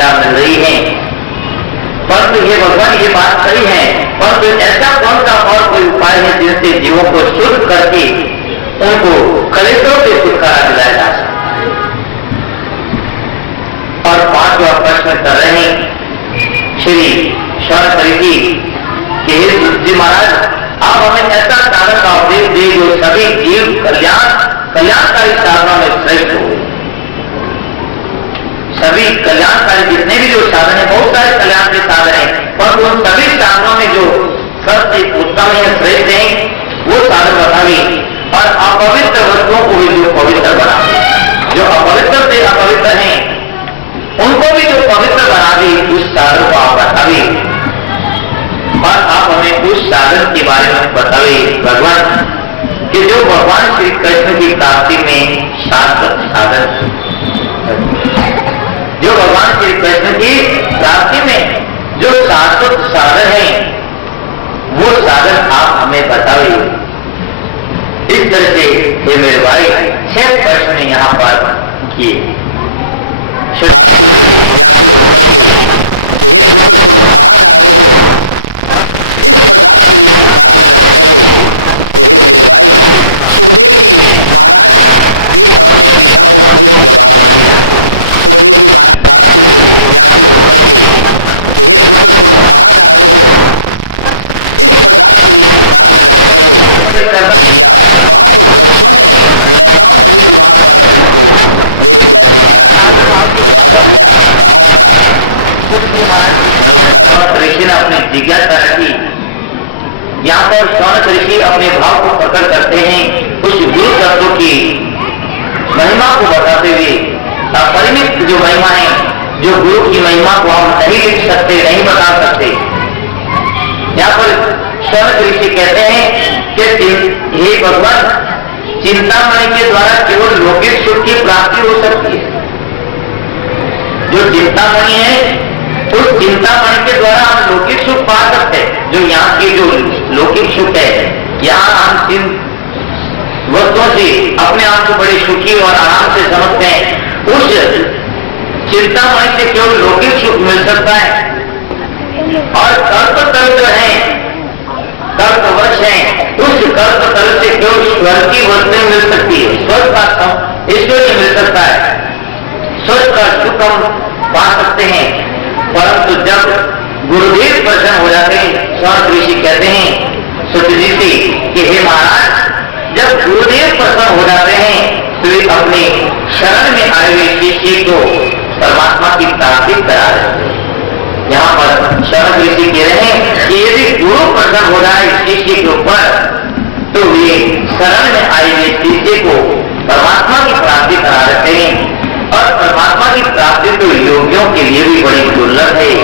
पीड़ा मिल रही है। परंतु ये भगवान ये बात सही है, परंतु ऐसा कौन सा और कोई उपाय है जिससे जीवों को शुद्ध करके उनको कलेशों से छुटकारा दिलाया जा सकता है। और 5वां प्रश्न कर रहे हैं श्री शौनक ऋषि कि हे जी महाराज, आप हमें ऐसा साधन का उपदेश दे जो सभी जीव कल्याणकारी साधनों में श्रेष्ठ हो। सभी कल्याणकारी जितने भी जो साधन है, बहुत सारे कल्याण के साधन है, पर उन सभी साधनों में जो सबसे उत्तम है, श्रेष्ठ है, वो साधन बताइए। और अपवित्र वस्तुओं को भी जो पवित्र बना दे, जो अपवित्र से अपवित्र हैं उनको भी जो पवित्र बना दे, उस साधन को आप बताइए। और आप हमें उस साधन के बारे में बताइए भगवान कि जो भगवान श्री कृष्ण की प्राप्ति में शाश्वत साधन, जो भगवान श्री कृष्ण की प्राप्ति में जो शाश्वत साधन है, वो साधन आप हमें बताइए। इस तरह से ये मेरे भाई 6 प्रश्न यहां पर किए। ऋषि ने अपनी जिज्ञासा रखी। यहाँ पर शौनक ऋषि अपने भाव को प्रकट करते हैं उस गुरु तत्व की महिमा को बताते हुए। अपरिमित जो महिमा है, जो गुरु की महिमा को हम नहीं लिख सकते, नहीं बता सकते। यहाँ पर शौनक ऋषि कहते हैं कि हे भगवान, चिंतामणि के द्वारा केवल लौकिक सुख की प्राप्ति हो सकती है। जो चिंतामणि है, उस चिंतामणि के द्वारा हम लौकिक सुख पा सकते हैं। जो यहाँ की जो लौकिक सुख है, यहाँ हम जिन वस्तुओं से अपने आप को बड़े सुखी और आराम से समझते हैं, उस चिंतामणि से केवल लौकिक सुख मिल सकता है। और कल्पतल जो है, कल्पवश है, उस कल्पतल से केवल स्वर्ग की वस्तुएं मिल सकती है। स्वर्ग का ईश्वर मिल सकता है, स्वर्ग का सुख हम पा सकते हैं। परंतु जब गुरुदेव प्रसन्न हो जाते हैं, शौनक ऋषि कहते हैं सुत जी से कि हे महाराज, जब गुरुदेव प्रसन्न हो जाते हैं तो वे अपने शरण में आए हुए शिष्य को परमात्मा की प्राप्ति करा देते हैं। यहाँ पर शौनक ऋषि कह रहे हैं कि यदि गुरु प्रसन्न हो जाए शिष्य के ऊपर, तो वे शरण में आए हुए शिष्य को परमात्मा की प्राप्ति करा देते हैं। और परमात्मा की प्राप्ति तो योगियों के लिए भी बड़ी दुर्लभ है।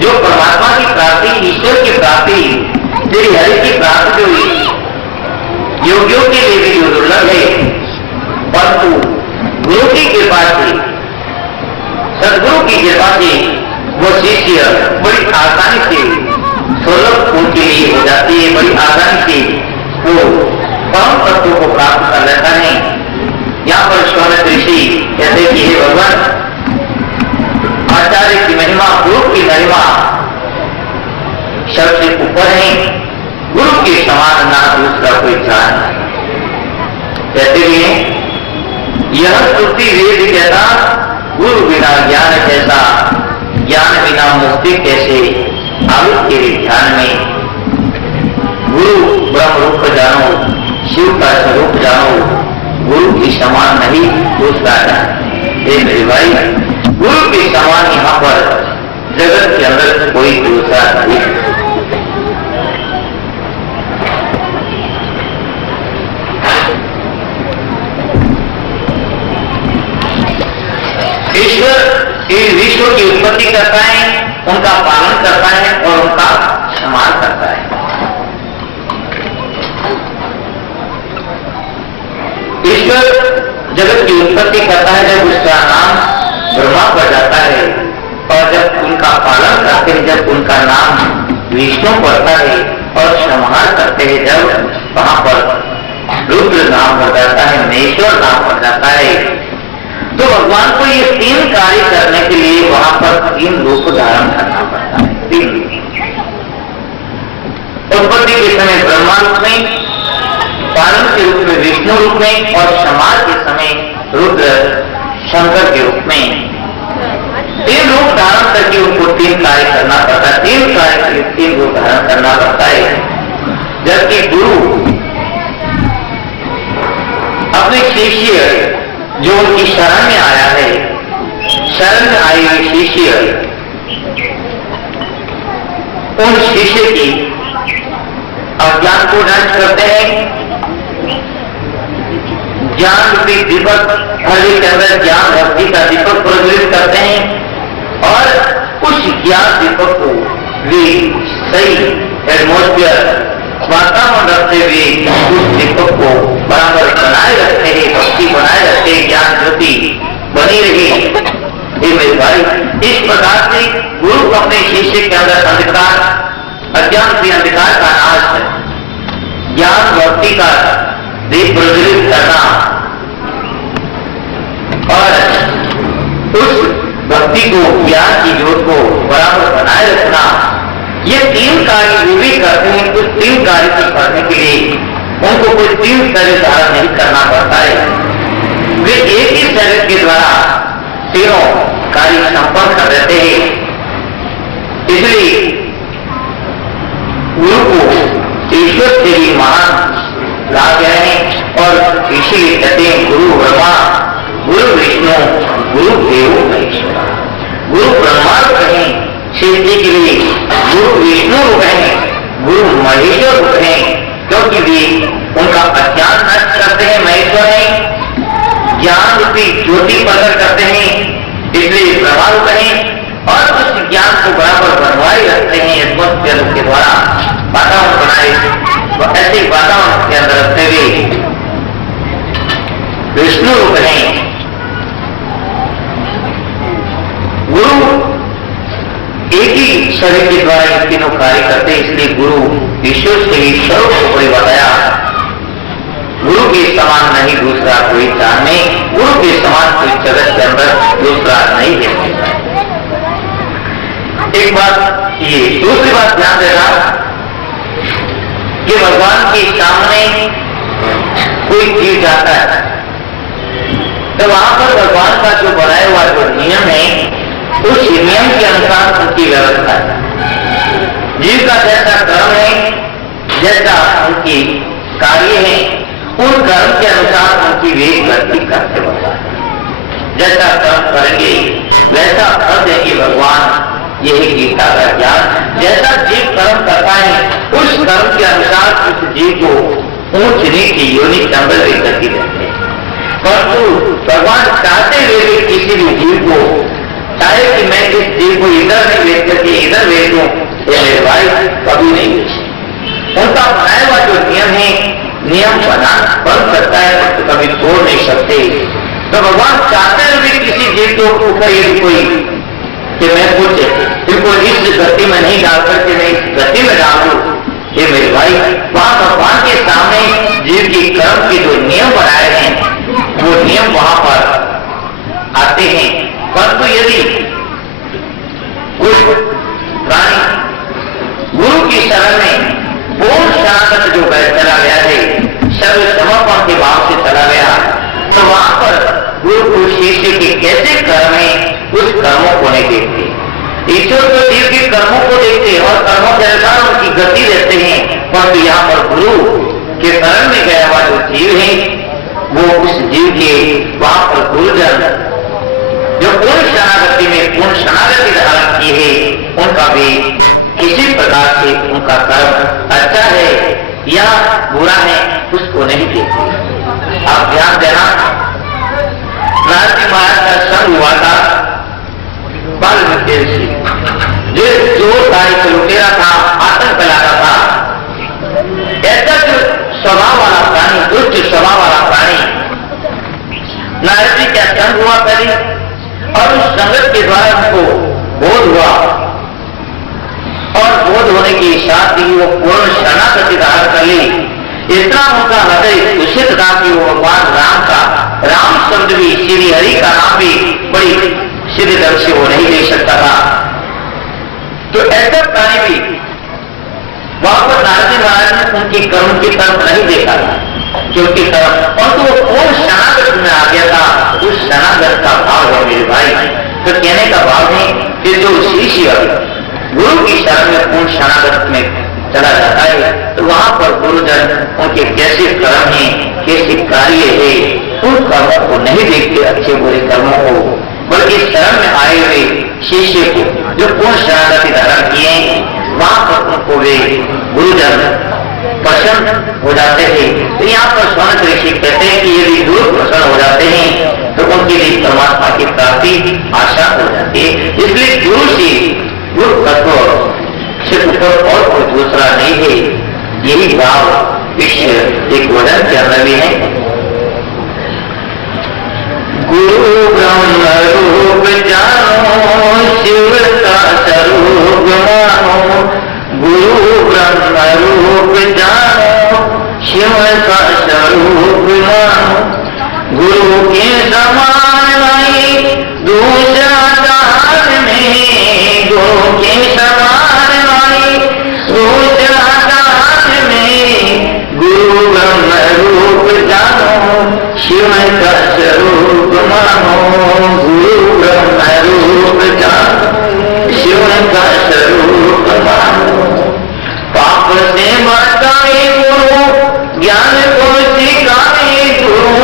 जो परमात्मा की प्राप्ति, ईश्वर की प्राप्ति, श्री हरि की प्राप्ति जो योगियों के लिए भी दुर्लभ है। परंतु गुरु की कृपा से, सदगुरु की कृपा से वो शिष्य बड़ी आसानी से सुलभ उनके लिए हो जाती है। बड़ी आसानी से वो परम तत्व को प्राप्त कर लेता है। यहाँ पर शौनक ऋषि कहते कि हे भगवान, आचार्य की महिमा, गुरु की महिमा सबसे ऊपर है। गुरु के समान ना दूसरा कोई जान नहीं। कहते हैं यह श्रुति वेद कहता, गुरु बिना ज्ञान कैसा, ज्ञान बिना मुक्ति कैसे, आवित के ध्यान में। गुरु ब्रह्म रूप जानो, शिव का स्वरूप जानो, गुरु के समान नहीं दूसरा है। मेरे भाई, गुरु के समान यहाँ पर जगत के अंदर कोई दूसरा नहीं। ईश्वर इस विश्व की उत्पत्ति करता है, उनका पालन करता है और उनका सम्मान करता है। ईश्वर जगत की उत्पत्ति करता है जब उसका नाम ब्रह्मा पड़ जाता है, और जब उनका पालन करते हैं जब उनका नाम विष्णु पड़ता है, और संहार करते हैं जब वहां पर रुद्र नाम पड़ जाता है, महेश्वर नाम पड़ जाता है। तो भगवान को ये 3 कार्य करने के लिए वहां पर 3 रूप धारण करना पड़ता है। 3 उत्पत्ति के समय ब्रह्मा रूप में, पालन के रूप में विष्णु रूप में और संहार के समय रुद्र शंकर के रूप में 3 रूप धारण करके उनको 3 कार्य करना पड़ता है। 3 कार्य के लिए 3 रूप धारण करना पड़ता है। जबकि गुरु अपने शिष्य जो उनकी शरण में आया है, शरण में आए हुए शिष्य, उन शिष्य की अज्ञान को नष्ट करते हैं। ज्ञान रूपी दीपक हृदय के अंदर ज्ञान भक्ति का दीपक प्रज्वलित करते हैं और उस ज्ञान दीपक को वे सही एटमोस्फियर वातावरण रखते हुए उस दीपक को बराबर बनाए रखते हैं, भक्ति बनाए रखते हैं, ज्ञान ज्योति बनी रही। मेरे भाई, इस प्रकार से गुरु अपने शिष्य के अंदर अंधकार, अज्ञान के अंधकार का नाश, ज्ञान भक्ति का दीप प्रज्वलित करना और उस भक्ति को, ज्ञान की ज्योत को बराबर बनाए रखना, ये 3 कार्य वे भी करते हैं। कुछ 3 कार्य को करने के लिए उनको कोई 3 शरीर धारण नहीं करना पड़ता है। वे एक ही शरीर के द्वारा तीनों कार्य संपन्न कर देते हैं। इसलिए गुरु को ईश्वर से भी महान कहा गया है और इसीलिए कहते हैं गुरु ब्रह्मा, गुरु विष्णु, गुरु देवो महेश्वरा। गुरु ब्रह्मा को कहें सृष्टि के लिए, गुरु विष्णु को कहें, गुरु महेश्वर को कहें, क्योंकि वे उनका अज्ञान नष्ट करते हैं। महेश्वर है, ज्ञान रूपी ज्योति प्रकट करते हैं, इसलिए ब्रह्मा को कहें और उस ज्ञान को बराबर बनवाए रखते हैं। एटमोस्फियर के द्वारा वातावरण बनाए, ऐसे वातावरण के अंदर रखते हुए विष्णु रूप हैं। गुरु एक ही शरीर के द्वारा इन तीनों कार्य करते, इसलिए गुरु ईश्वर से ही सर्वोपरि बताया। गुरु के समान नहीं दूसरा कोई जाने, गुरु के समान कोई जगत के अंदर दूसरा नहीं है। एक बात ये, दूसरी बात ध्यान देना कि भगवान के सामने कोई चीज जाता है तो वहां पर भगवान का जो बनाया हुआ जो नियम है, उस नियम के अनुसार उनकी व्यवस्था है। जीव का जैसा कर्म है, जैसा उनकी कार्य है, उन कर्म के अनुसार उनकी वे गति करते होता है। जैसा कर्म करेंगे वैसा फल देंगे भगवान। यही गीता का ज्ञान। जैसा जीव कर्म करता है उस कर्म के अनुसार उस जीव को ऊंच नीच योनि के अंदर वे गति देते हैं। परंतु भगवान चाहते हुए भी किसी भी जीव को, चाहे कि मैं इस जीव को इधर नहीं भेज करके इधर भेज दूं, ये मेरे भाई कभी नहीं भेज। उनका बनाया हुआ जो नियम है, नियम बन सकता है तो कभी तोड़ नहीं सकते। तो भगवान चाहते हुए भी किसी जीव को ऊपर यदि कोई कि मैं कुछ इनको इस गति में नहीं डाल करके मैं इस गति में डाल दूं, ये मेरे भाई, वहां भगवान के सामने जीव की कर्म के जो नियम बनाए हैं वो नियम वहां पर आते हैं। परंतु यदि कुछ प्राणी गुरु की शरण में पूर्ण शरणागत जो चला गया है, सर्व समर्पण के भाव से चला गया, तो वहां पर गुरु को शिष्य के कैसे कर्म है उस कर्मों को नहीं देखते। ईश्वर तो जीव के कर्मों को देखते और कर्मों के अनुसार उनकी गति देते हैं। परंतु यहाँ पर गुरु के शरण में गया हुआ जो जीव है वो उस जीव के वहां पर गुरुजन जो पूर्ण शरणागति में पूर्ण शरणागति धारण की है, उनका भी किसी प्रकार से उनका कर्म अच्छा है या बुरा है उसको नहीं देखते। आप ध्यान देना, नारद महाराज का संग हुआ था बाल्मीकि ऋषि, जो सारी लुटेरा था, आतंक फैलाता था। ऐसा जो स्वभाव वाला प्राणी, दुष्ट स्वभाव वाला प्राणी, नारद जी का संग हुआ पहले और उस संगत के द्वारा उनको बोध हुआ और बोध होने के साथ ही वो पूर्ण शरणागति धारण कर ली। इतना उनका हृदय दूषित था कि वो भगवान राम का, राम शब्द भी, श्री हरि का नाम भी बड़ी सिद्ध ढंग से वो नहीं दे सकता था। तो ऐसा प्राणी भी वहां पर नारद जी महाराज ने उनके कर्म की तरफ नहीं देखा था, क्योंकि कर्म और तो वो पूर्ण शरणागत में आ गया था। उस शरणागत का भाव है मेरे भाई। तो कहने का भाव है कि जो शिष्य गुरु की शरण में पूर्ण शरणागत में चला जाता है, तो वहां पर गुरुजन उनके कैसे कर्म है, कैसे कार्य है, उन कर्मों को नहीं देखते, अच्छे बुरे कर्मों को, बल्कि शरण में आए हुए शिष्य को जो पूर्ण शरणागति धारण किए, वहां पर उनको वे गुरुजन प्रसन्न हो जाते हैं। तो यहाँ पर शौनक ऋषि कहते हैं कि यदि गुरु प्रसन्न हो जाते हैं तो उनके लिए परमात्मा की प्राप्ति आसान हो जाती है। इसलिए गुरु से गुरु तत्व से ऊपर और कोई दूसरा नहीं है। यही भाव इस एक वचन के अंदर भी है। गुरु ब्रह्म रूप जानो, शिव का स्वरूप मानो। गुरु ब्रह्म रूप जानो, शिव का स्वरूप मानो। गुरु के समान नहीं दूसरा जहान में, गुरु के समान नहीं दूसरा जहान में। गुरु ब्रह्म रूप जानो, शिव का स्वरूप मानो। गुरु ब्रह्म रूप जानो, शिव का स्वरूप मानो। पाप से बचाए गुरु, ज्ञान को सिखाए गुरु।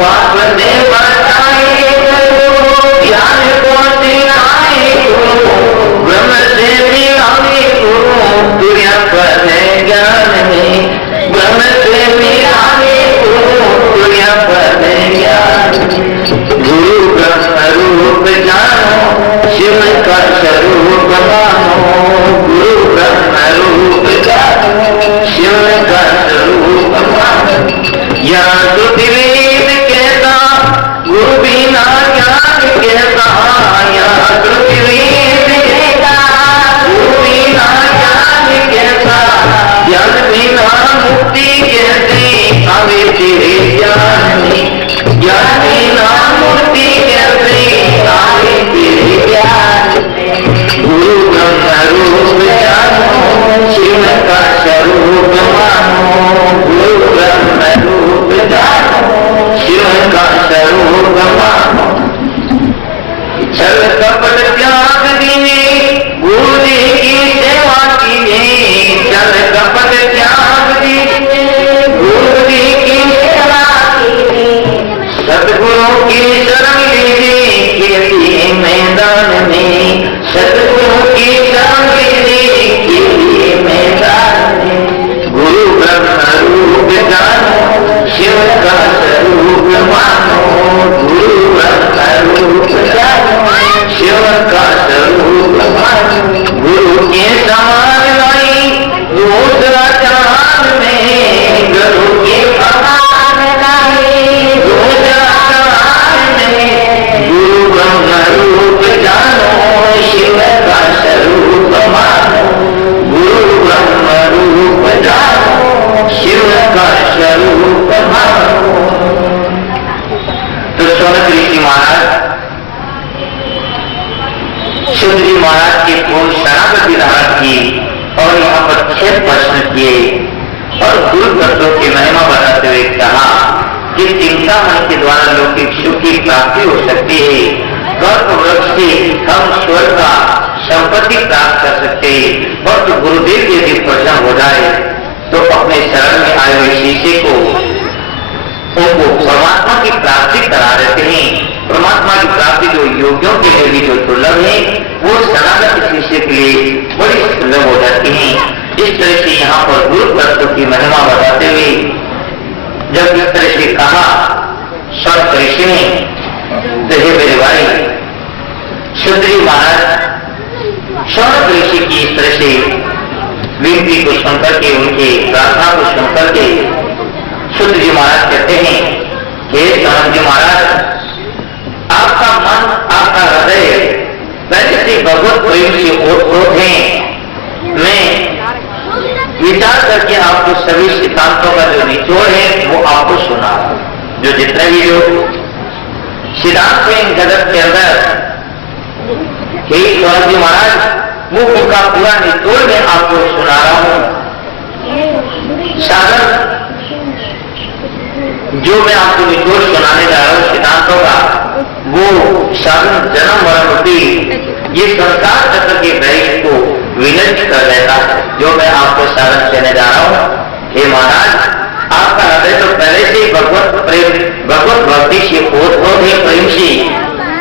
पाप से बचाए गुरु, ज्ञान को सिखाए गुरु। ब्रह्म से मिलाए गुरु, तुझे पर है ज्ञान में। ब्रह्म से मिलाए गुरु, तुझे पर है ज्ञान में। गुरु ब्रह्म रूप जानो, शिव का स्वरूप मानो। गुरु ब्रह्म रूप जानो, शिव का स्वरूप मानो। यहाँ श्रुतिवेद कहता, गुरु बिना ज्ञान कहता। यहाँ श्रुतिवेद कहता, गुरु बिना ज्ञान कहता। ज्ञान बिना मुक्ति कहते, आवे तेरे ज्ञान में। ज्ञान बिना मुक्ति कहते, आवे तेरे ज्ञान में। गुरु ब्रह्म रूप जानो, शिव का स्वरूप मानो। गुरु ब्रह्म रूप जानो, शिव का स्वरूप मानो। छल कपट त्याग दिए, गुरु जी की सेवा कीजिए। छल कपट त्याग दिए, गुरु जी की सेवा कीजिए। सतगुरु की शरण लीजिए, कीर्ति मैदान में। सतगुरु की शरण लीजिए, कीर्ति मैदान में। गुरु ब्रह्म रूप जानो, शिव का स्वरूप मानो। गुरु ब्रह्म रूप जानो, शिव का स्वरूप मानो। गुरु के समान नहीं दूसरा जहान में। गुरु के समान नहीं दूसरा जहान में। गुरु ब्रह्म रूप जानो, शिव का स्वरूप मानो। गुरु ब्रह्म रूप जानो, शिव का स्वरूप मानो। तो शौनक ऋषि महाराज शुद्ध जी महाराज के पूर्ण शरणागति धारण की और यहाँ पर 6 प्रश्न किए और गुरु तत्वों की महिमा बताते हुए कहा कि चिंतामणि के द्वारा लौकिक सुख की प्राप्ति हो सकती है। कल्प वृक्ष से हम स्वर्ग का संपत्ति प्राप्त कर सकते हैं। और तो गुरुदेव यदि प्रसन्न हो जाए तो अपने शरण में आए हुए शिष्य को उनको परमात्मा की प्राप्ति करा देते हैं। परमात्मा की प्राप्ति जो योगियों के लिए भी जो दुर्लभ है, वो शरणागत शिष्य के लिए बड़ी सुलभ हो जाती है। इस तरह से यहाँ पर गुरु तत्व की महिमा बताते हुए जब इस तरह से कहा शौनक ऋषि ने, तो हे मेरे भाई, शुद्ध जी महाराज शौनक ऋषि की इस तरह से विनती को सुनकर के, उनके प्रार्थना को सुनकर के शुद्ध जी महाराज कहते हैं, हे शौनक जी महाराज, आपका मन, आपका हृदय पहले से भगवत प्रेम से ओतप्रोत है। मैं विचार करके आपको सभी सिद्धांतों का जो निचोड़ है वो आपको सुना। जो जितने भी जो सिद्धांत हैं जगत के अंदर हे सौनक जी महाराज, वो उनका पूरा निचोड़ मैं आपको सुना रहा हूं। साधन जो मैं आपको निचोड़ सुनाने जा रहा हूं सिद्धांतों का, वो साधन जन्म मरण रूपी ये संसार चक्र के बैग को विनष्ट कर देता है, जो मैं आपको साधन देने जा रहा हूं। हे महाराज, आपका हृदय तो पहले से भगवत प्रेम, भगवत भक्ति से ओतप्रोत है, प्रेम से,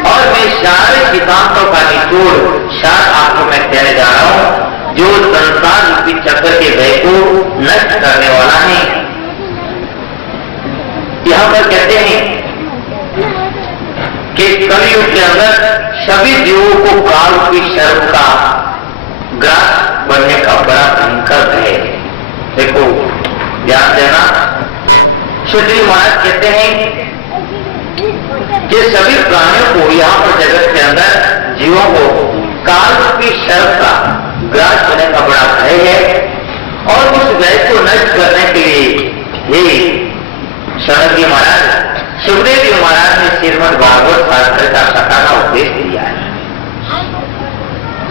और मैं सारे सिद्धांतों का निचोड़ सार आपको मैं कहने जा रहा हूं, जो संसार रूपी चक्र के भय को नष्ट करने वाला है। यहां पर कहते हैं कि कलयुग के अंदर सभी जीवों को काल रूपी सर्प का ग्रास बनने का बड़ा भयंकर है। देखो ध्यान देना, श्री महाराज कहते हैं कि सभी प्राणियों को यहाँ पर जगत के अंदर जीवों को काल रूपी सर्प का ग्रास होने का बड़ा भय है, और उस भय को नष्ट करने के लिए ये सनक जी महाराज, सुखदेव जी महाराज ने श्रीमद् भागवत शास्त्र का सका का उपदेश दिया है।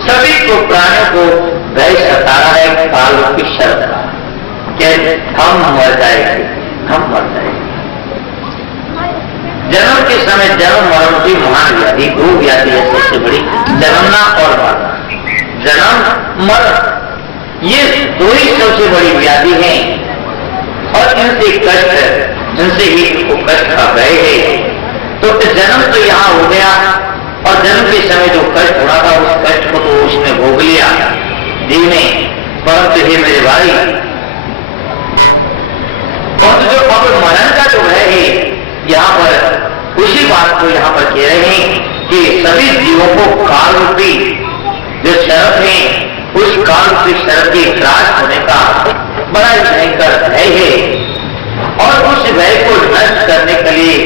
सभी को प्राणियों को भय सता रहा है काल रूपी सर्प का, कि हम मर जाएंगे, हम मर जाएंगे। जन्म के समय जन्म मरण की महान व्याधि, दो व्याधि है सबसे बड़ी, जन्मना और मरना। जन्म मरण ये दो ही सबसे बड़ी व्याधि है, और इनसे कष्ट, इनसे ही को कष्ट का भय है। तो जन्म तो यहाँ हो गया, और जन्म के समय जो कष्ट होना था उस कष्ट को तो उसने भोग लिया जी ने, परंतु हे मेरे भाई, और जो अब मरण का जो भय है, यहाँ पर उसी बात को यहाँ पर कह रहे हैं कि सभी जीवों को काल रूपी जो शर्त है, उस काल रूपी शर्त के ग्रास होने का बड़ा ही भयंकर भय है, और उस भय को नष्ट करने के लिए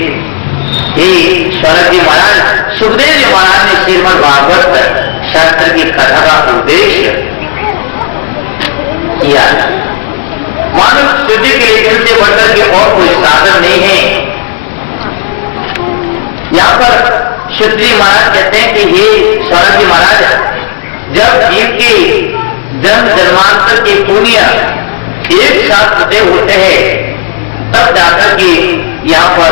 ही सनक जी महाराज, सुखदेव जी महाराज ने श्रीमद् भागवत शास्त्र की कथा का उपदेश किया। मानव शुद्धि के लिए इनसे बढ़कर के और कोई साधन नहीं है। यहाँ पर शुद्ध जी महाराज कहते हैं कि हे सनक जी महाराज, जब जीव के जन्म जन्मांतर के पुण्य एक साथ उदय होते हैं, तब जाकर के यहाँ पर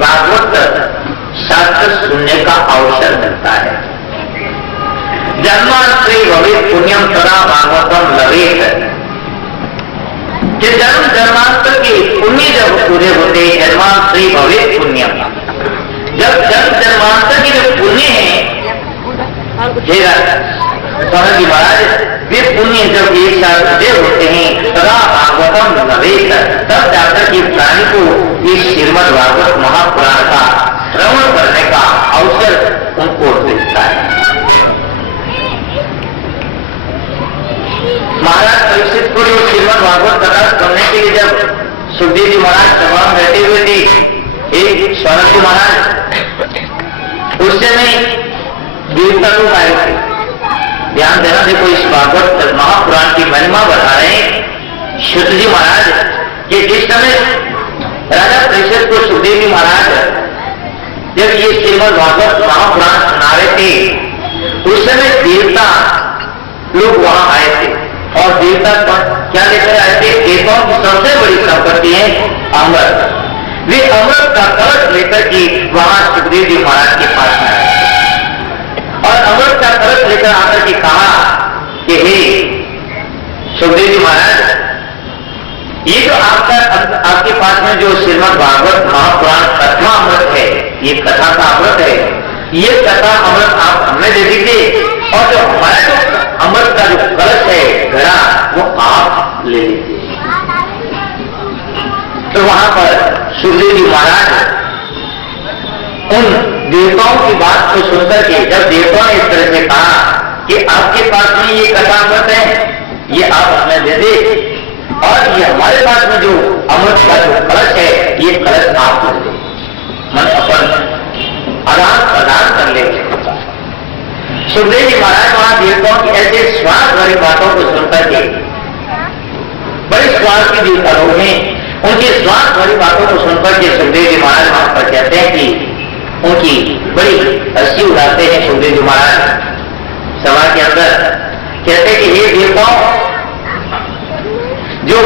भागवत शास्त्र सुनने का अवसर मिलता है। जन्मांतरे भवेत् पुण्यम तदा भागवतम लवेत्, कि जन्म जन्मांतर के पुण्य जब पूरे होते हैं, जन्मांतरे भवेत् पुण्यम, जब जन्म जन्मांतर के जो पुण्य है सनक जी महाराज, वे पुण्य जब एक साथ उदय होते हैं, तदा भागवतम लवेत्, तब जाकर के प्राणी को इस श्रीमद् भागवत महापुराण का श्रवण करने का अवसर उनको मिलता है। महाराज परीक्षित को जो श्रीमद् भागवत कथा सुनने के लिए जब सुखदेव जी महाराज सभा में बैठे हुए थे, एक सनक जी महाराज, उस समय देवता लोग आए थे। ध्यान देना, देखो इस भागवत महापुराण की महिमा बता रहे हैं शुद्ध जी महाराज कि जिस समय राजा परीक्षित को सुखदेव जी महाराज जब ये श्रीमद् भागवत महापुराण सुना रहे थे, उस समय देवता लोग वहां आए थे, और देवता क्या लेकर आए थे? देवताओं की सबसे बड़ी संपत्ति है अमृत। वे अमृत का कलश लेकर के वहां सुखदेव जी महाराज के पास में आए, और अमृत का कलश लेकर आकर के कहा कि हे सुखदेव जी महाराज, ये जो आपके पास में जो श्रीमद् भागवत महापुराण कथा अमृत है, ये कथा का अमृत है, ये कथा अमृत आप हमें दे दीजिए, और जो हमारा जो अमृत का जो कलश है घड़ा, वो आप ले लीजिए। तो वहां पर सुखदेव जी महाराज उन देवताओं की बात को सुनकर के, जब देवताओं ने इस तरह से कहा कि आपके पास में ये कथा अमृत है, ये आप हमें दे दे, और ये हमारे पास में जो अमृत का जो कलश है, ये कलश आप दे दे, मन अपन आदान प्रदान कर ले। सुखदेव जी महाराज वहां देवताओं की ऐसे स्वार्थ भरी बातों को सुनकर के, बड़े स्वार्थ की देवता लोग हैं, उनकी स्वार्थ भरी बातों को सुनकर के सुखदेव जी महाराज वहां पर कहते हैं कि उनकी बड़ी हंसी उड़ाते हैं सुखदेव जी महाराज, कहते कि हे देवताओं, जो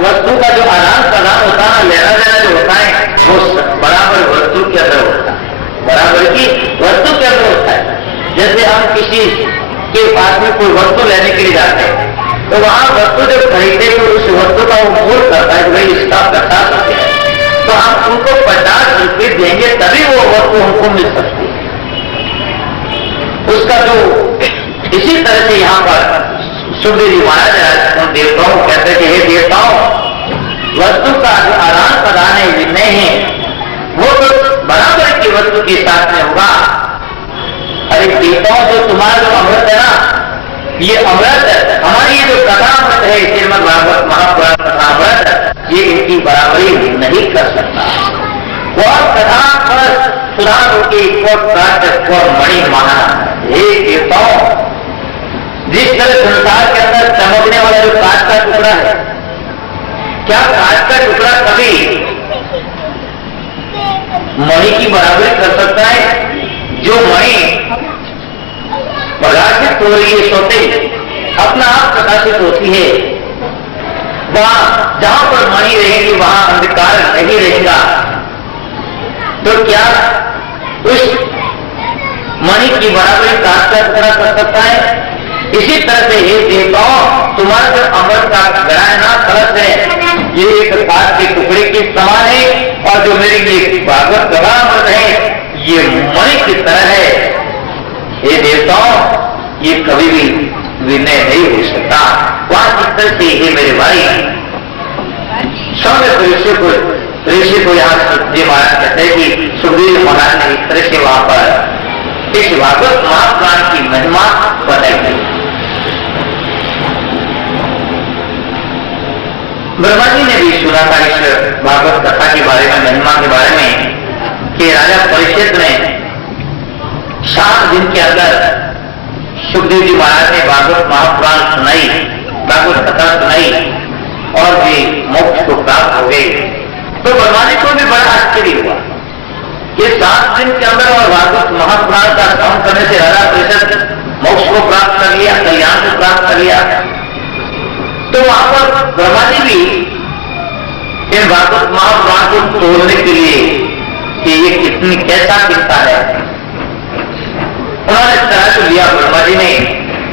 वस्तु का जो आदान प्रदान होता है, लेना देना जो होता है, वो बराबर वस्तु के अंदर होता है, बराबर की वस्तु के अंदर होता है। जैसे हम किसी के पास में कोई वस्तु लेने के लिए जाते हैं, तो वहां वस्तु जब खरीदते तो उस वस्तु का वो मूल करता है, भाई इसका 50 रुपये है, तो हम उनको 50 रुपये देंगे तभी वो वस्तु हमको मिल सकती है। उसका जो इसी तरह से यहाँ पर सुखदेव जी महाराज उन देवताओं को कहते कि हे देवताओं, वस्तु का जो आदान प्रदान है, विनय है, वो तो बराबर की वस्तु के साथ में होगा। अरे देवताओं, जो तुम्हारा जो अमृत है ना, ये अमृत हमारी ये जो कथा अमृत है, श्रीमद् भागवत महापुराण कथा अमृत, ये इनकी बराबरी नहीं कर सकता। वह कथा पर सुधार के मणि महा, हे देवताओं, जिस तरह संसार के अंदर चमकने वाला जो कांच का टुकड़ा है, क्या कांच का टुकड़ा कभी मणि की बराबरी कर सकता है? जो मणि प्रकाशित हो रही है, सोते अपना आप प्रकाशित होती है, वहां जहां पर मणि रहेगी वहां अंधकार नहीं रहेगा। तो क्या उस मणि की बराबरी कांच का टुकड़ा कर सकता है? इसी तरह से हे देवताओं, तुम्हारा जो अमृत का गड़ा है ना, कलश है, ये एक कांच के टुकड़े के समान है, और जो मेरी ये भागवत कथा अमृत है, ये मणि की तरह है। हे देवताओं, ये कभी भी विनय नहीं हो सकता। वहां किस तरह से हे मेरे भाई सौम्य ऋषि को यहाँ सुखदेव महाराज कहते हैं कि सुखदेव महाराज ने इस तरह से वहां पर इस भागवत महापुराण की महिमा बताई गई। ब्रह्मा जी ने भी सुना था इस भागवत कथा के बारे में, महिमा के बारे में, कि राजा परीक्षित ने 7 दिन के अंदर सुखदेव जी महाराज ने भागवत महापुराण सुनाई, भागवत कथा सुनाई, और भी मोक्ष को प्राप्त हो गए। तो ब्रह्मा जी को भी बड़ा आश्चर्य हुआ कि 7 दिन के अंदर और भागवत महापुराण का श्रवण करने से राजा परीक्षित मोक्ष को प्राप्त कर लिया, कल्याण को प्राप्त कर लिया। तो वहां पर ब्रह्मा जी भी इन भागवत महापुराण को तोड़ने के लिए कि ये कितनी कैसा किस्सा है, उन्होंने तराजू लिया ब्रह्मा जी ने,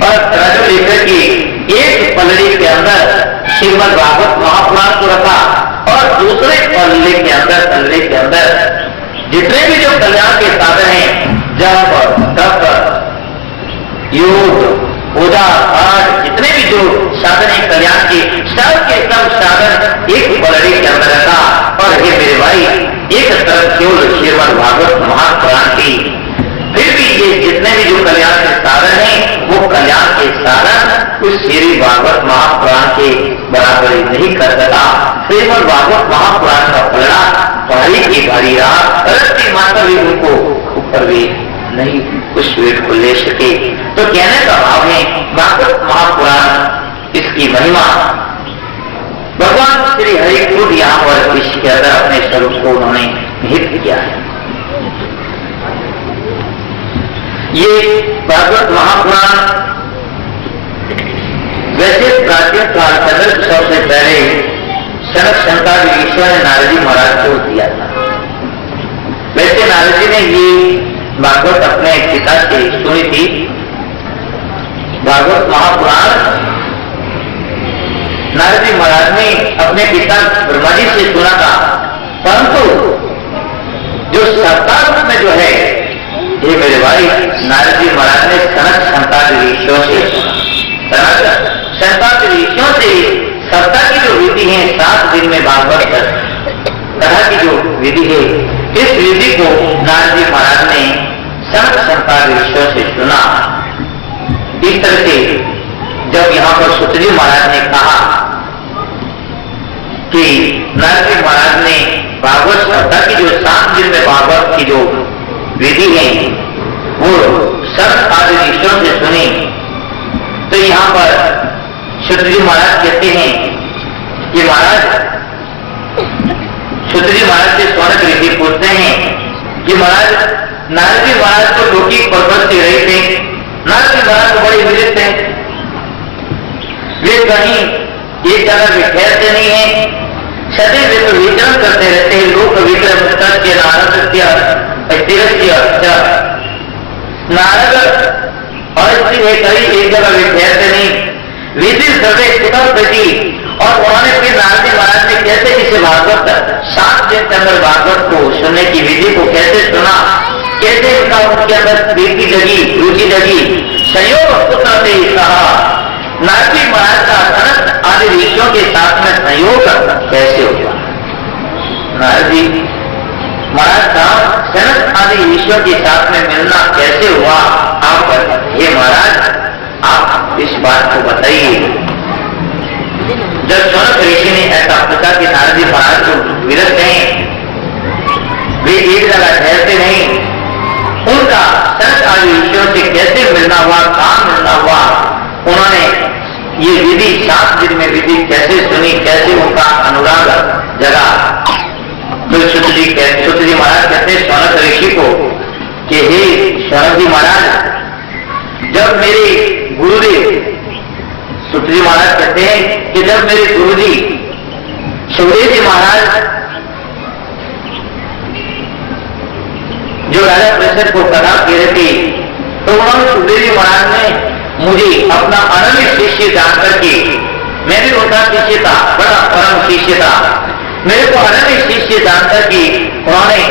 और तराजू लेकर के एक पलड़ी के अंदर श्रीमद् भागवत महापुराण को रखा, और दूसरे पलड़े के अंदर जितने भी जो कल्याण के साधन हैं, जप, तप, योग, पूजा पाठ, जितने भी जो साधन है कल्याण के, सब के सब साधन एक पलड़ी के अंदर रखा। और ये मेरे भाई, एक तरफ केवल श्रीमद् भागवत महापुराण की, फिर भी ये जितने भी जो कल्याण के साधन हैं, वो कल्याण के साधन उस श्री भागवत महापुराण के बराबरी नहीं कर सका। श्रीमद् भागवत महापुराण का पलड़ा भारी की भारी रहा, रत्ती माता भी उनको ऊपर भी नहीं उस वेट को ले सके। तो कहने का भाव है, भागवत महापुराण इसकी महिमा भगवान श्री हरि खुद यहाँ पर इसके अंदर अपने स्वरूप को उन्होंने निहित किया है। ये भागवत महापुराण वैसे प्राचीन काल के अंदर सबसे पहले सनक संतान ईश्वर ने नारद जी महाराज को दिया था। वैसे नारद जी ने ये भागवत अपने पिता से सुनी थी। भागवत महापुराण नारद जी महाराज ने अपने पिता ब्रह्मा जी से सुना था, परंतु जो सत्ता रूप में जो है, ये मेरे भाई नारद जी महाराज ने सनक संतान ऋषियों से सुना। सनक संतान ऋषियों से सत्ता की जो विधि है, 7 दिन में भागवत कथा की जो विधि है, इस विधि को नारद जी महाराज ने सनक संतान ऋषियों से सुना। इस तरह से जब यहाँ पर सुत जी महाराज ने कहा कि नारद जी महाराज ने भागवत सत्ता की जो 7 दिन में भागवत की जो विधि है वो सब आदि ऋषियों से सुनी, तो यहाँ पर सुत जी महाराज कहते हैं कि महाराज, सुत जी महाराज से सौनक ऋषि पूछते हैं कि महाराज, नारद जी महाराज तो लौकिक पर्वत से रहे थे, नारद जी महाराज तो बड़े विदित थे, कहीं एक जगह भी ठहरते नहीं है, सदैव वे तो विचरण करते रहते हैं। लोक विक्रम सत्य नारद और स्त्री है कभी एक जगह भी ठहरते नहीं। विधि सर्वे कुतः प्रति, और उन्होंने फिर नारद जी महाराज ने कैसे इसे भागवत 7 दिन के अंदर भागवत को सुनने की विधि को कैसे सुना, कैसे उनका उनके अंदर प्रीति जगी, रुचि जगी। संयोग पुत्र से कहा नारद जी महाराज का सनत आदि ऋषियों के साथ में संयोग कैसे हुआ। नारद जी महाराज का सनत आदि ऋषियों के साथ में मिलना कैसे हुआ, आप ये महाराज आप इस बात को बताइए। जब सनत ऋषि ने ऐसा पूछा कि नारद जी महाराज को विरत हैं, वे एक जगह ठहरते नहीं, उनका सनत आदि ऋषियों से कैसे मिलना हुआ, कहां मिलना हुआ, उन्होंने ये विधि 7 दिन में विधि कैसे सुनी, कैसे उनका अनुराग जगा। तो सुत जी महाराज कहते हैं सौनक ऋषि को कि हे सौनक जी महाराज, जब मेरे गुरुदेव, सुत जी महाराज कहते हैं कि जब मेरे गुरुजी सुखदेव जी महाराज जो राजा परिषद को कथा दे रहे थे, तो उन्होंने सुखदेव जी महाराज ने मुझे अपना अनन्य शिष्य जान करके, मैं भी उनका शिष्य था, बड़ा परम शिष्य था, मेरे को अनन्य शिष्य जान करके उन्होंने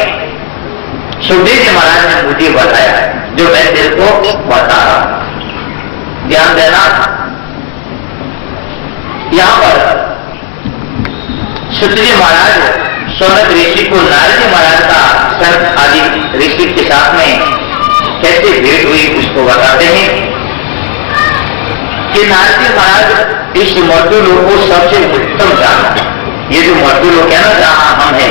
सुखदेव जी महाराज ने मुझे बताया जो मैं तेरे को बता रहा हूं। ध्यान देना, यहां पर सुत जी महाराज सौनक ऋषि को नारद जी महाराज का सनत आदि ऋषि के साथ में कैसे भेंट हुई उसको बताते हैं कि नारद जी महाराज इस मर्दू लोग को सबसे उत्तम जाना। ये जो मर्दू लोग है ना जहां हम है,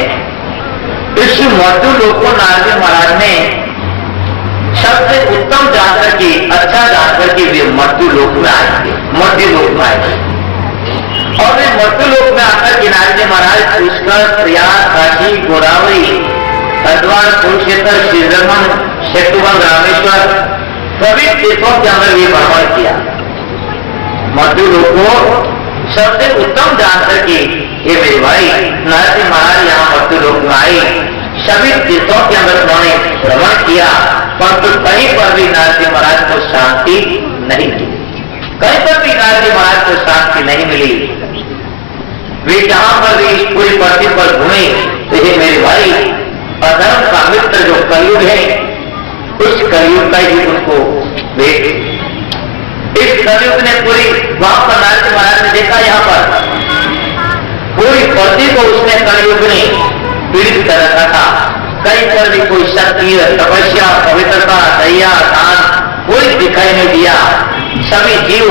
इस मर्दू लोग को नारद जी महाराज ने सबसे उत्तम जानकर के, अच्छा जानकर के वे मर्दू लोक में आएंगे, मर्दू लोक में आएंगे। और वे मर्दू लोक में आकर के नारद जी महाराज पुष्कर, प्रयाग, काशी, गोदावरी, हरिद्वार, कुरुक्षेत्र, श्रीरमन, सेतुवन, रामेश्वर सभी तीर्थों के अंदर ये भ्रमण किया। मर्दू लोग को सबसे उत्तम जानकर के ये मेरे भाई नारद जी महाराज यहाँ मर्दू लोक में आए, सभी तीर्थों के अंदर उन्होंने भ्रमण किया, परंतु कहीं पर भी नारद जी महाराज को शांति नहीं मिली, कहीं पर भी नारद जी महाराज को शांति नहीं मिली। वे जहां पर भी इस पूरी पृथ्वी पर घूमे, तो ये मेरे भाई अधर्म का मित्र जो कलयुग है, उस कलयुग का ही उनको भेंट। इस कलयुग ने पूरी वहां पर नारद जी महाराज ने देखा, यहाँ पर पूरी पृथ्वी को उसने कलयुग ने पीड़ित कर रखा था। कहीं पर भी कोई शक्ति, तपस्या, पवित्रता, दया, दान कोई दिखाई नहीं दिया। सभी जीव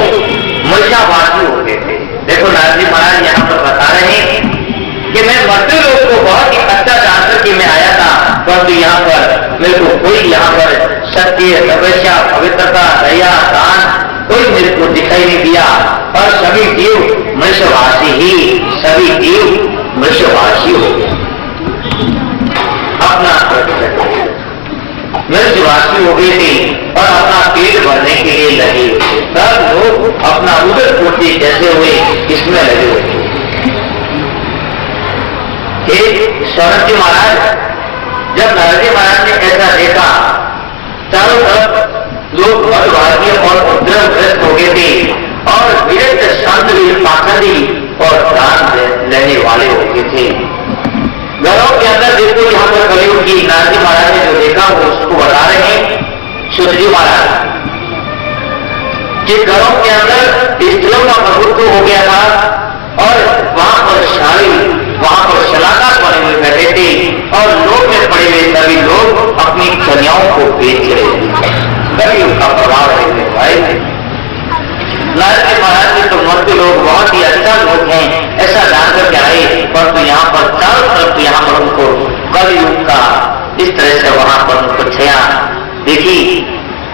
मूर्छावासी हो गए थे। देखो नारद जी महाराज यहाँ पर बता रहे हैं कि मैं मर्दू लोग को बहुत ही अच्छा जानकर के मैं आया था, परंतु यहाँ पर मेरे को कोई यहाँ पर शक्ति, तपस्या, पवित्रता, दया, दान कोई मेरे को दिखाई नहीं दिया। और सभी जीव मनुष्यवासी ही, सभी जीव मनुष्यवासी हो गए, अपना मनुष्यवासी हो गए थे और अपना पेट भरने के लिए लगे। सब लोग अपना उदर पूर्ति जैसे हुए इसमें लगे हुए। सौनक जी महाराज, जब नारद जी महाराज ने ऐसा देखा, चारों तरफ लोग भारतीय और उपद्रवग्रस्त हो गए थे और विरक्त शांति, पाखंडी और दान लेने वाले हो गए थे। घरों के अंदर देखो, यहाँ पर कलयुग की नारद जी महाराज ने जो देखा वो उसको बता रहे हैं सुत जी महाराज कि घरों के अंदर स्त्रियों का प्रभुत्व हो गया था और वहां पर शाही, वहां पर शलाका पड़े हुए बैठे थे और लोग में पड़े हुए सभी लोग अपनी कन्याओं को बेच रहे थे। कलयुग का प्रभाव है भाई। नारद जी महाराज के तो मर्द लोग बहुत ही अच्छा लोग हैं ऐसा जानकर के आए, परंतु यहाँ पर चारों तरफ यहाँ पर उनको कलयुग का इस तरह से वहां पर उनको छया देखी।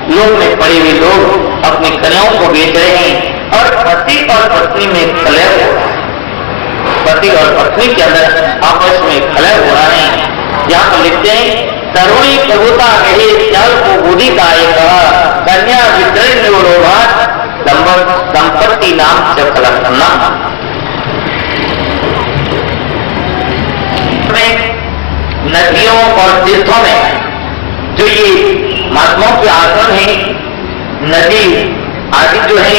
लोग में पड़े हुए लोग अपनी कन्याओं को बेच रहे हैं और पति और पत्नी में कलह हो रहा है। पति और पत्नी के अंदर आपस में कलह हो रहा है। यहाँ पर लिखते हैं तरुणी प्रभुता कहे त्याल को बुद्धि का एक कन्या विद्रोह संपत्ति न नाम च कलशना में नदियों और तीर्थों में जो ये महात्माओं के आश्रम है, नदी आदि जो है,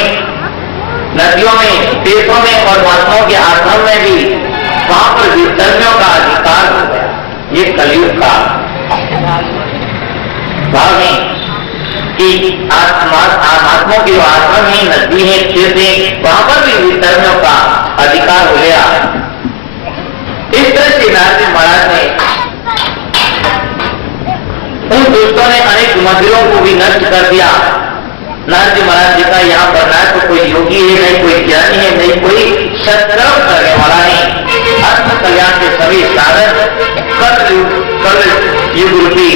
नदियों में, तीर्थों में और महात्माओं के आश्रम में भी वहां पर वितर्मियों का अधिकार हो गया। ये कलयुग का भाव है कि महात्माओं के जो आश्रम है, नदी है, तीर्थ है, वहां पर भी वितर्मियों का अधिकार हो गया। इस तरह से नारद महाराज ने उन दुष्टों ने अनेक मंदिरों को भी नष्ट कर दिया। नारद महाराज जी का यहाँ पर ना तो कोई योगी है, नहीं कोई ज्ञानी है, नहीं कोई सत्कर्म करने वाला है। आत्म कल्याण के सभी साधन कल युग रूपी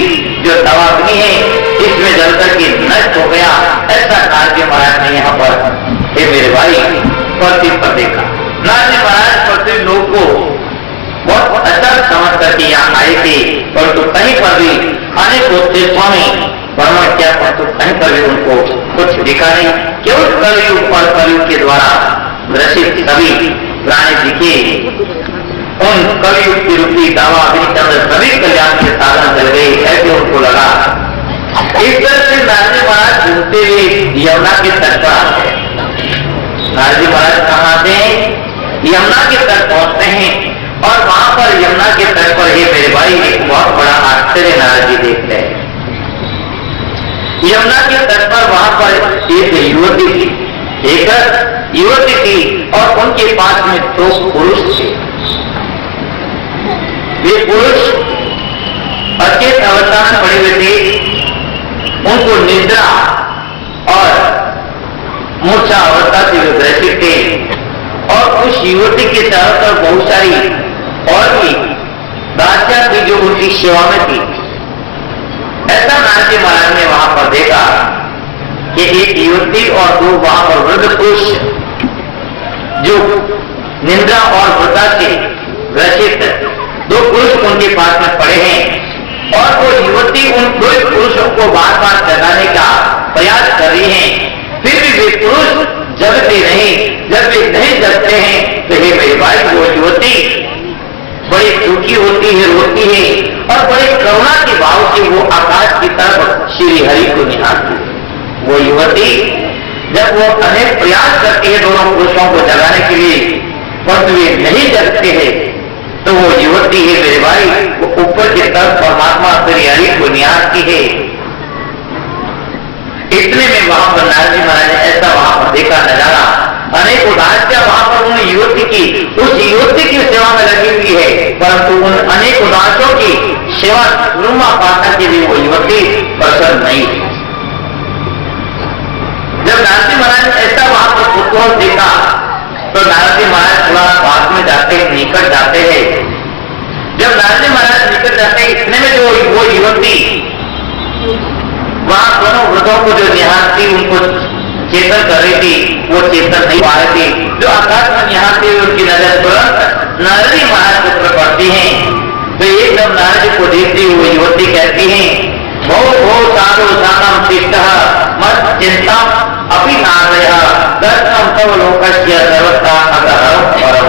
जो तवाग्नि है, इसमें जल करके नष्ट हो गया। ऐसा नारद महाराज ने यहाँ पर हे मेरे भाई पृथ्वी पर देखा। नारद महाराज पृथ्वी लोग को बहुत अच्छा समझ करके यहाँ आए थे, परंतु कहीं पर भी अनेक तीर्थों में भ्रमण किया, परंतु कहीं पर भी उनको कुछ दिखा नहीं। केवल कलयुग और कलयुग के द्वारा ग्रसित सभी प्राणी दिखे। उन कलयुग की रूपी दावा चंद्र सभी कल्याण के साधन चल गए, ऐसे उनको लगा। इस तरह से नारद महाराज घूमते हुए यमुना के तट पर आते हैं। नारद महाराज कहाँ आते हैं? यमुना के तट पहुंचते हैं और वहां पर यमुना के तट पर ही मेरे भाई एक बहुत बड़ा आश्चर्य नारद जी देखते हैं। यमुना के तट पर वहां पर एक युवती थी, एक युवती थी और उनके पास में दो पुरुष थे। वे पुरुष अचेत अवस्था में पड़े हुए थे, उनको निद्रा और मूर्छा अवस्था से वे ग्रसित थे और उस युवती के चारों तरफ बहुत सारी और भी दासियां थी जो उनकी सेवा में थी। ऐसा नारद महाराज ने वहां पर देखा कि एक युवती और दो वहां पर वृद्ध पुरुष जो निंद्रा और वृद्धा से ग्रसित दो पुरुष उनके पास में पड़े हैं और वो युवती उन दो पुरुषों को बार बार जगाने का प्रयास कर रही है। फिर भी वे पुरुष जगते नहीं। जब वे नहीं जगते हैं तो हे मेरे भाई वो युवती बड़ी दुखी होती है, रोती है और बड़े करुणा के भाव से वो आकाश की तरफ श्री हरि को निहारती है। वो युवती जब वो अनेक प्रयास करती है दोनों पुरुषों को जगाने के लिए, परंतु वे नहीं जगते हैं, तो वो युवती है मेरे भाई वो ऊपर की तरफ परमात्मा श्री हरि को निहारती है। इतने में वहां पर नारद जी महाराज ने ऐसा वहां पर देखा नजारा, अनेक उदासियां वहां पर उन युवती की, उस युवती की सेवा में लगी हुई है, परंतु उन अनेक उदासियों की सेवा गुरुमा पाठा के लिए वो युवती प्रसन्न नहीं है। जब नारद जी महाराज ने ऐसा वहां पर कुतूहल देखा तो नारद जी महाराज थोड़ा पास में जाते हैं, निकट जाते हैं। जब नारद जी महाराज निकट जाते हैं, इतने में जो वो युवती वहां दोनों वृद्धों को जो निहारती, उनको चेतन कर रही थी, वो चेतन नहीं पा रही थी। जो आकाश में निहारती हुई उनकी नजर तुरंत नारद जी महाराज के ऊपर पड़ती है। तो एकदम नारद जी को देखती हुई वो युवती कहती है, भो भो साधु सानम शिष्ट मत चिंता अभी नारय दर्शनम तव लोकस्य सर्वथा अगहरम परम।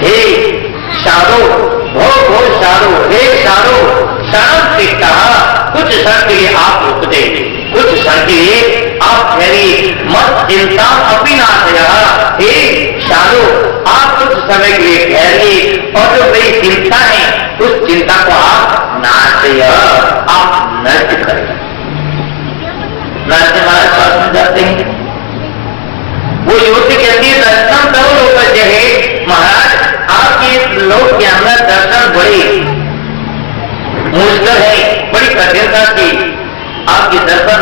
हे साधु, भो भो साधु, हे साधु शरण शिष्ट, कुछ क्षण के लिए आप रुक दे, कुछ क्षण के लिए आप ठहरिए, मत चिंता अभी नाशय। हे साधु आप कुछ समय के लिए ठहरिए और जो मेरी चिंता है उस चिंता को आप नाशय, आप नष्ट करें। नारद महाराज पास में जाते हैं, वो युवती कहती है दर्शन करो लोग है महाराज, आपके लोक के अंदर दर्शन बड़ी मुश्किल है, बड़ी कठिनता से आपके दर्शन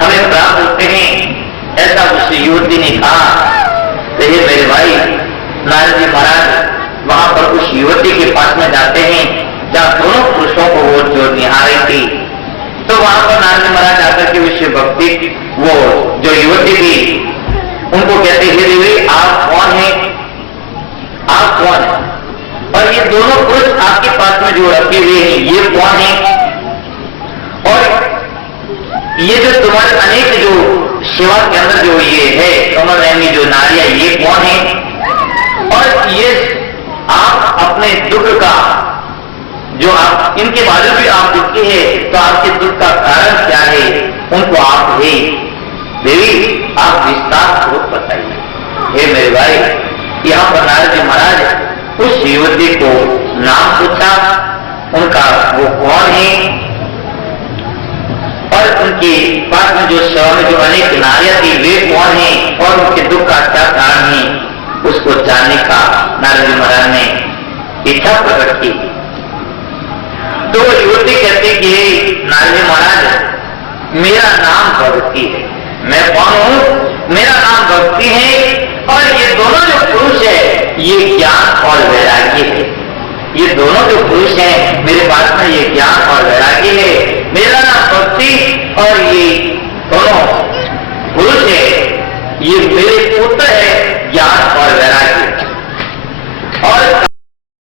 हमें प्राप्त होते हैं। ऐसा उस युवती ने कहा। तो ये मेरे भाई नारद जी महाराज वहां पर उस युवती के पास में जाते हैं जहां दोनों पुरुषों को वो जो निहार रही थी। तो वहां पर नारद जी महाराज आकर के विश्व भक्ति वो जो युवती थी उनको कहते हे देवी आप कौन है, आप कौन है, और ये दोनों पुरुष आपके पास में जो रखे हुए हैं ये कौन है, और ये जो तुम्हारे अनेक जो सेवा के अंदर जो ये है कमल नयनी जो नारियां, ये कौन है? और ये आप अपने दुख का जो आप इनके बारे में आप दुखी है तो आपके दुख का कारण क्या है, उनको आप है देवी आप विस्तार रूप बताइए। हे मेरे भाई, यहाँ पर नारद जी महाराज उस युवती को नाम पूछा, उनका वो कौन है और उनके पास में जो सेवा में जो अनेक नारियां थी वे कौन है और उनके दुख का क्या कारण है, उसको जानने का नारद जी महाराज ने इच्छा प्रकट की। तो वो युवती कहती कि नारद जी महाराज मेरा नाम भक्ति है, मैं कौन हूं? मेरा नाम भक्ति है और ये दोनों जो पुरुष है ये ज्ञान और वैराग्य है। ये दोनों जो पुरुष हैं मेरे पास में ये ज्ञान और वैराग्य है। मेरा नाम भक्ति और ये दोनों पुरुष है, ये मेरे पुत्र है ज्ञान और वैराग्य।